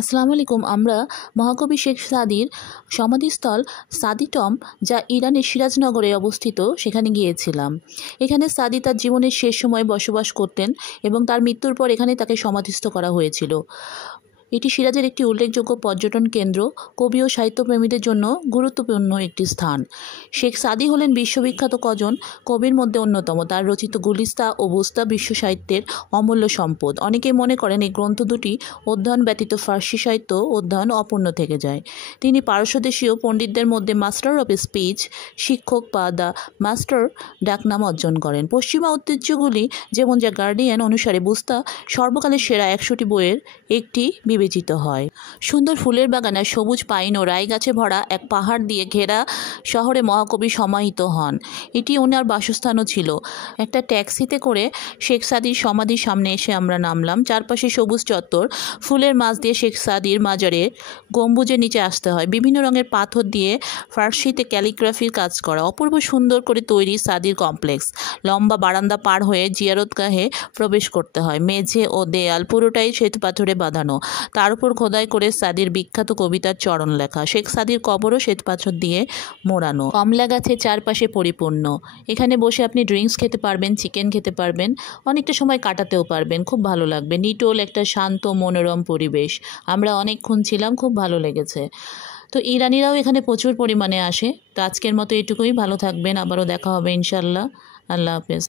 আসসালামু আলাইকুম। আমরা মহাকবি শেখ সাদির সমাধিস্থল সাদি টম্ব, যা ইরানের সিরাজনগরে অবস্থিত, সেখানে গিয়েছিলাম। এখানে সাদি তার জীবনের শেষ সময় বসবাস করতেন এবং তার মৃত্যুর পর এখানে তাকে সমাধিস্থ করা হয়েছিল। এটি সিরাজের একটি উল্লেখযোগ্য পর্যটন কেন্দ্র, কবি ও সাহিত্যপ্রেমীদের জন্য গুরুত্বপূর্ণ একটি স্থান। শেখ সাদি হলেন বিশ্ববিখ্যাত কজন কবির মধ্যে অন্যতম। তার রচিত গুলিস্তা ও বুস্তা বিশ্ব সাহিত্যের অমূল্য সম্পদ। অনেকেই মনে করেন এই গ্রন্থ দুটি অধ্যয়ন ব্যতীত ফার্সি সাহিত্য অধ্যয়ন অপূর্ণ থেকে যায়। তিনি পারস্যদেশীয় পণ্ডিতদের মধ্যে মাস্টার অফ স্পিচ, শিক্ষক বা দ্য মাস্টার ডাকনাম অর্জন করেন। পশ্চিমা ঐতিহ্যগুলি, যেমন দ্য গার্ডিয়ান অনুসারে, বুস্তা সর্বকালের সেরা 100টি বইয়ের একটি বিবেচিত হয়। সুন্দর ফুলের বাগান আর সবুজ পাইন ও রাই গাছে ভরা এক পাহাড় দিয়ে ঘেরা শহরে মহাকবি সমাহিত হন। এটি ওনার বাসস্থানও ছিল। একটা ট্যাক্সিতে করে শেখ সাদির সমাধির সামনে এসে আমরা নামলাম। চারপাশে সবুজ চত্বর, ফুলের মাঝ দিয়ে শেখ সাদির মাজারে গম্বুজের নিচে আসতে হয়। বিভিন্ন রঙের পাথর দিয়ে ফার্সিতে ক্যালিগ্রাফির কাজ করা অপূর্ব সুন্দর করে তৈরি সাদির কমপ্লেক্স। লম্বা বারান্দা পার হয়ে জিয়ারতগাহে প্রবেশ করতে হয়। মেঝে ও দেয়াল পুরোটাই শ্বেতপাথরে বাঁধানো, তার উপর খোদাই করে সাদির বিখ্যাত কবিতার চরণ লেখা। শেখ সাদির কবরও শ্বেতপাথর দিয়ে মোড়ানো। কমলা গাছের চারপাশে পরিপূর্ণ। এখানে বসে আপনি ড্রিঙ্কস খেতে পারবেন, চিকেন খেতে পারবেন, অনেকটা সময় কাটাতেও পারবেন। খুব ভালো লাগবে। নিটোল একটা শান্ত মনোরম পরিবেশ। আমরা অনেকক্ষণ ছিলাম, খুব ভালো লেগেছে। তো ইরানিরাও এখানে প্রচুর পরিমাণে আসে। তো আজকের মতো এটুকুই। ভালো থাকবেন, আবারও দেখা হবে ইনশাল্লাহ। আল্লাহ হাফেজ।